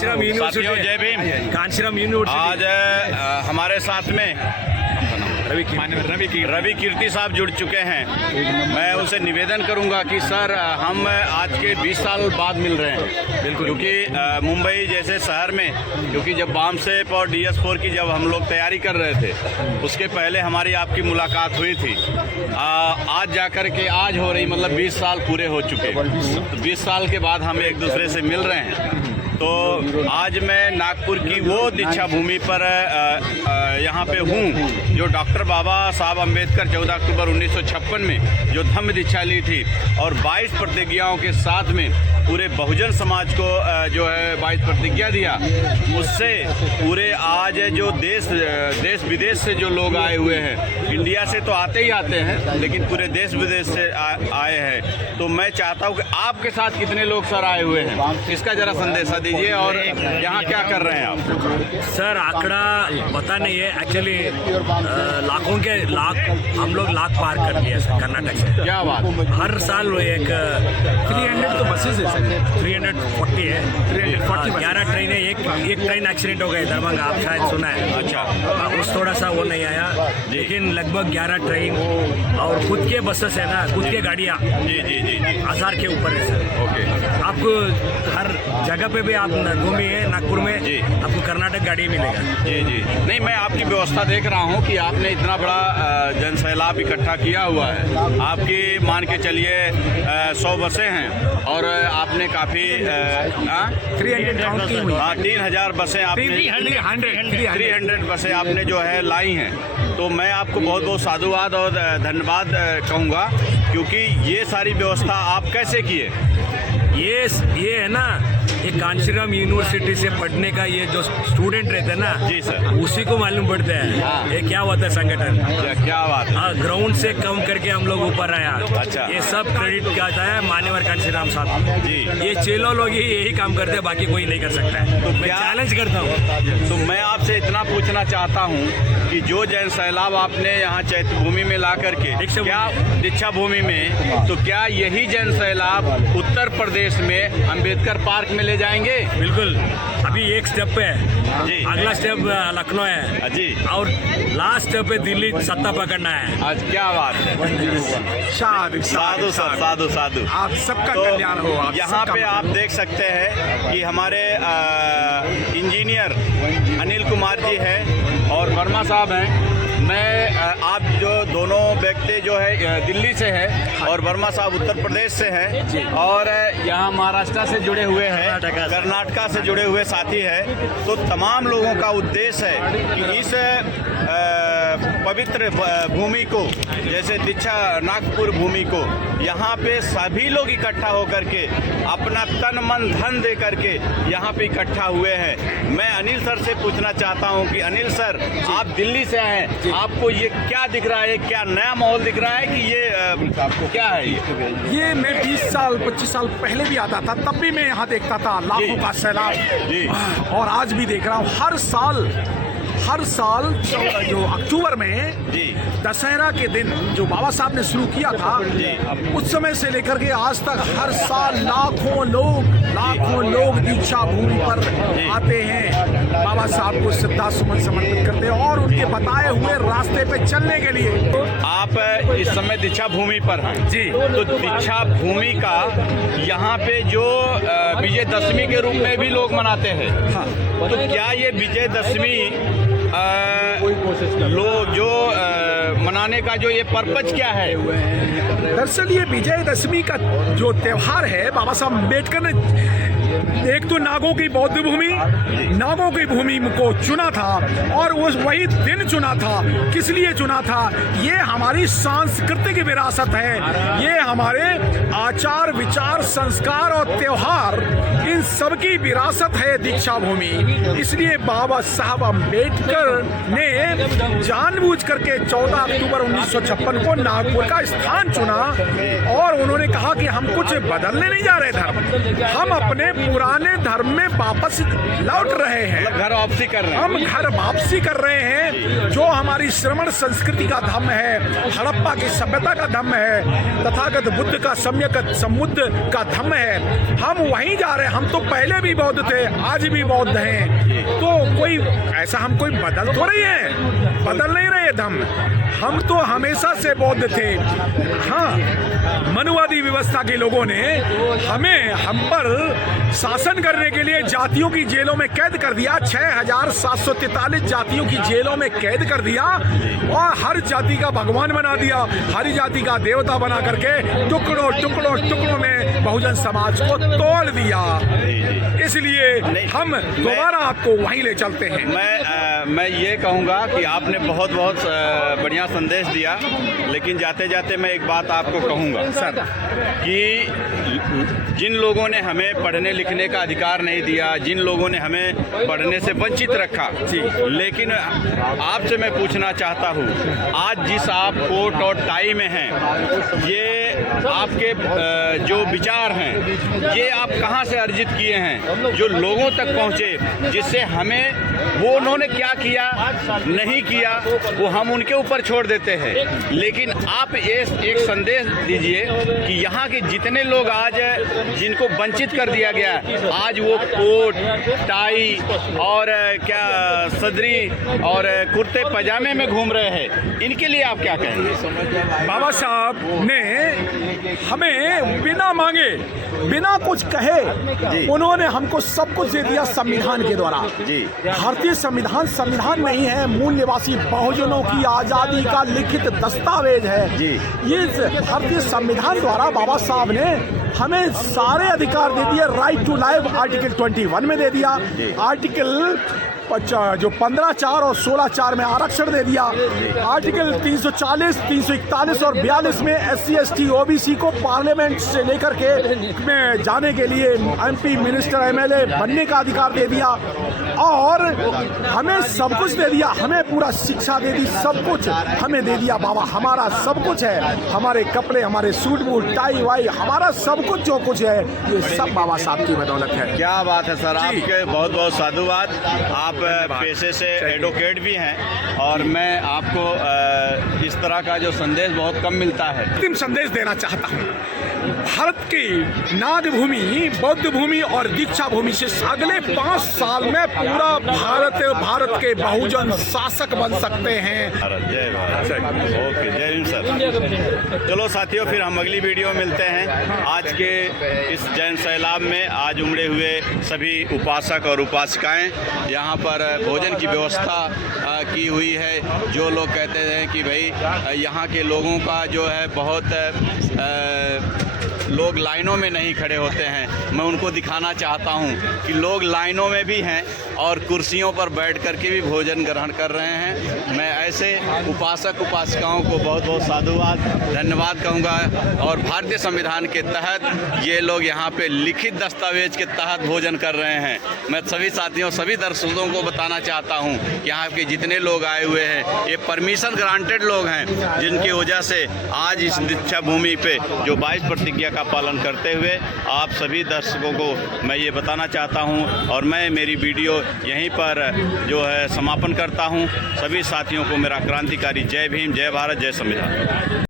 साथियों जय भीम। कांचीराम यूनिवर्सिटी आज हमारे साथ में रवि कीर्ति साहब जुड़ चुके हैं। मैं उनसे निवेदन करूंगा कि सर हम आज के 20 साल बाद मिल रहे हैं। बिल्कुल, क्योंकि मुंबई जैसे शहर में, क्योंकि जब बामसेप और DS4 की जब हम लोग तैयारी कर रहे थे उसके पहले हमारी आपकी मुलाकात हुई थी। आज जाकर के आज हो रही, मतलब 20 साल पूरे हो चुके। तो 20 साल के बाद हम एक दूसरे से मिल रहे हैं। तो आज मैं नागपुर की वो दीक्षा भूमि पर यहाँ पे हूँ जो डॉक्टर बाबा साहब अम्बेडकर 14 अक्टूबर 1956 में जो धम्म दीक्षा ली थी और 22 प्रतिज्ञाओं के साथ में पूरे बहुजन समाज को जो है 22 प्रतिज्ञा दिया। उससे पूरे आज जो देश विदेश से जो लोग आए हुए हैं, इंडिया से तो आते ही आते हैं लेकिन पूरे देश विदेश से आए हैं। तो मैं चाहता हूँ कि आपके साथ कितने लोग सर आए हुए हैं, इसका जरा संदेशा दीजिए और यहाँ क्या कर रहे हैं आप? सर आंकड़ा पता नहीं है एक्चुअली, लाखों के लाख हम लोग लाख पार कर दिए सर कर्नाटक से। क्या बात, हर साल एक 300 तो बसेस है सर, 340 है, 340 11 ट्रेन है। एक ट्रेन एक्सीडेंट हो गई दरभंगा, आप शायद सुना है। अच्छा, उस थोड़ा सा वो नहीं आया, लेकिन लगभग 11 ट्रेन और खुद के बसेस है ना, खुद के गाड़ियाँ जी जी जी जी 1000 के ऊपर है सर। ओके, आपको हर जगह पे भी आप घूमी है नागपुर में जी, आपको कर्नाटक गाड़ी मिलेगा। जी जी। नहीं, मैं आपकी व्यवस्था देख रहा हूँ कि आपने इतना बड़ा जनसैलाब इकट्ठा किया हुआ है। आपकी मान के चलिए 100 बसें हैं और आपने काफ़ी 3000 बसें आपने 300 बसें आपने जो है लाई हैं। तो मैं आपको बहुत बहुत साधुवाद और धन्यवाद कहूँगा, क्योंकि ये सारी व्यवस्था आप कैसे किए? ये है ना, ये कांचीराम यूनिवर्सिटी से पढ़ने का ये जो स्टूडेंट रहते हैं ना, जी सर, उसी को मालूम पड़ता है हाँ। ये क्या होता है संगठन। क्या बात है। हाँ, ग्राउंड से कम करके हम लोग ऊपर आया। अच्छा, ये सब क्रेडिट जाता है मान्यवर कांचीराम साहब जी। ये चेलो लोग ही यही काम करते हैं, बाकी कोई नहीं कर सकता है। तो मैं चैलेंज करता हूँ। तो मैं आपसे इतना पूछना चाहता हूँ कि जो जैन सैलाब आपने यहाँ चैत्य भूमि में ला करके क्या दीक्षा भूमि में, तो क्या यही जैन सैलाब उत्तर प्रदेश में अंबेडकर पार्क में ले जाएंगे? बिल्कुल, अभी एक स्टेप पे है जी, अगला स्टेप लखनऊ है जी, और लास्ट स्टेप पे दिल्ली सत्ता पकड़ना है। आज क्या बात है। साधु साधु सर, साधु साधु। आप सबका तो कल्याण हो। यहाँ पे आप देख सकते हैं कि हमारे इंजीनियर अनिल कुमार जी हैं और वर्मा साहब हैं। मैं आप जो दोनों व्यक्ति जो है दिल्ली से है और वर्मा साहब उत्तर प्रदेश से हैं और यहाँ महाराष्ट्र से जुड़े हुए हैं, कर्नाटका से जुड़े हुए साथी हैं। तो तमाम लोगों का उद्देश्य है कि इस पवित्र भूमि को, जैसे दीक्षा नागपुर भूमि को, यहाँ पे सभी लोग इकट्ठा होकर के अपना तन मन धन दे करके यहाँ पे इकट्ठा हुए हैं। मैं अनिल सर से पूछना चाहता हूँ कि अनिल सर, आप दिल्ली से आए हैं, आपको ये क्या दिख रहा है? क्या नया माहौल दिख रहा है कि ये आपको क्या है? ये मैं 20 साल 25 साल पहले भी आता था, तब भी मैं यहाँ देखता था लाखों का सैलाब, और आज भी देख रहा हूँ। हर साल जो अक्टूबर में जी, दशहरा के दिन जो बाबा साहब ने शुरू किया था, उस समय से लेकर के आज तक हर साल लाखों लोग दीक्षा भूमि पर आते हैं, बाबा साहब को श्रद्धा सुमन समर्पित करते हैं और उनके बताए हुए रास्ते पे चलने के लिए। आप इस समय दीक्षा भूमि पर हैं जी, तो दीक्षा भूमि का यहाँ पे जो विजयदशमी के रूप में भी लोग मनाते हैं, हाँ, तो क्या ये विजयदशमी लोग जो मनाने का जो ये पर्पज क्या है? दरअसल ये विजयदशमी का जो त्योहार है, बाबा साहब अम्बेडकर ने एक तो नागों की बौद्ध भूमि, नागों की भूमि को चुना था और वही दिन चुना था। किस लिए चुना था? ये हमारी सांस्कृतिक विरासत है, ये हमारे आचार विचार संस्कार और त्योहार, इन सब की विरासत है दीक्षा भूमि। इसलिए बाबा साहब अम्बेडकर ने जानबूझ करके 14 अक्टूबर 1956 को नागपुर का स्थान चुना और उन्होंने कहा कि हम कुछ बदलने नहीं जा रहे धर्म, हम अपने पुराने धर्म में वापस लौट रहे हैं। घर वापसी कर रहे हैं। हम घर वापसी कर रहे हैं। जो हमारी श्रमण संस्कृति का धम्म है, हड़प्पा की सभ्यता का धम्म है, तथागत बुद्ध का सम्यक समुद्ध का धम्म है, हम वहीं जा रहे हैं। हम तो पहले भी बौद्ध थे, आज भी बौद्ध हैं। तो कोई ऐसा हम कोई बदल तो नहीं है, बदल नहीं रहे धम्म। हम तो हमेशा से बौद्ध थे। हाँ, मनुवादी व्यवस्था के लोगों ने हम पर शासन करने के लिए जातियों की जेलों में कैद कर दिया। 6743 जातियों की जेलों में कैद कर दिया और हर जाति का भगवान बना दिया, हर जाति का देवता बना करके टुकड़ों टुकड़ों टुकड़ों में बहुजन समाज को तोड़ दिया। इसलिए हम दोबारा आपको वहीं ले चलते हैं। मैं ये कहूँगा कि आपने बहुत बढ़िया संदेश दिया, लेकिन जाते जाते मैं एक बात आपको कहूँगा सर कि जिन लोगों ने हमें पढ़ने लिखने का अधिकार नहीं दिया, जिन लोगों ने हमें पढ़ने से वंचित रखा, लेकिन आपसे मैं पूछना चाहता हूँ, आज जिस आप कोट और टाई में हैं, ये आपके जो विचार हैं, ये आप कहाँ से अर्जित किए हैं, जो लोगों तक पहुँचे, जिससे हमें वो उन्होंने क्या किया नहीं किया वो हम उनके ऊपर छोड़ देते हैं। लेकिन आप एक संदेश दीजिए कि यहाँ के जितने लोग आज जिनको वंचित कर दिया गया, आज वो कोट टाई और क्या सदरी और कुर्ते पजामे में घूम रहे हैं, इनके लिए आप क्या कहेंगे? बाबा साहब ने हमें बिना मांगे बिना कुछ कहे उन्होंने हमको सब कुछ दे दिया संविधान के द्वारा। भारतीय संविधान नहीं है, मूल निवासी बहुजनों की आजादी का लिखित दस्तावेज है। ये भारतीय संविधान द्वारा बाबा साहब ने हमें सारे अधिकार दे दिए। राइट टू लाइफ आर्टिकल 21 में दे दिया, आर्टिकल जो 15(4) और 16(4) में आरक्षण दे दिया, आर्टिकल 340, 341 और 42 में SC ST OBC को पार्लियामेंट से लेकर के में जाने के लिए MP मिनिस्टर MLA बनने का अधिकार दे दिया और हमें सब कुछ दे दिया। हमें पूरा शिक्षा दे दी, सब कुछ हमें दे दिया। बाबा हमारा सब कुछ है, हमारे कपड़े, हमारे सूट बूट टाई वाई, हमारा सब कुछ जो कुछ है ये सब बाबा साहब की बदौलत है। क्या बात है सर, आपके बहुत बहुत साधुवाद। आप पेशे से एडवोकेट भी हैं और मैं आपको इस तरह का जो संदेश बहुत कम मिलता है। अंतिम संदेश देना चाहता हूँ, भारत की नाग भूमि, बौद्ध भूमि और दीक्षा भूमि से अगले 5 साल में पूरा भारत के बहुजन शासक बन सकते हैं। जय भारत। ओके, जय हिंद सर। चलो साथियों, फिर हम अगली वीडियो में मिलते हैं। आज के इस जैन सैलाब में आज उमड़े हुए सभी उपासक और उपासिकाएं, यहाँ पर भोजन की व्यवस्था की हुई है। जो लोग कहते हैं कि भाई यहाँ के लोगों का जो है बहुत लोग लाइनों में नहीं खड़े होते हैं, मैं उनको दिखाना चाहता हूँ कि लोग लाइनों में भी हैं और कुर्सियों पर बैठ कर के भी भोजन ग्रहण कर रहे हैं। मैं ऐसे उपासक उपासिकाओं को बहुत बहुत साधुवाद धन्यवाद कहूँगा। और भारतीय संविधान के तहत ये लोग यहाँ पे लिखित दस्तावेज के तहत भोजन कर रहे हैं। मैं सभी साथियों, सभी दर्शकों को बताना चाहता हूँ कि यहाँ के जितने लोग आए हुए हैं ये परमिशन ग्रांटेड लोग हैं, जिनकी वजह से आज इस दीक्षा भूमि पे जो 22 प्रतिज्ञा का पालन करते हुए आप सभी दर्शकों को मैं ये बताना चाहता हूं। और मैं मेरी वीडियो यहीं पर जो है समापन करता हूं। सभी साथियों को मेरा क्रांतिकारी जय भीम, जय भारत, जय संविधान।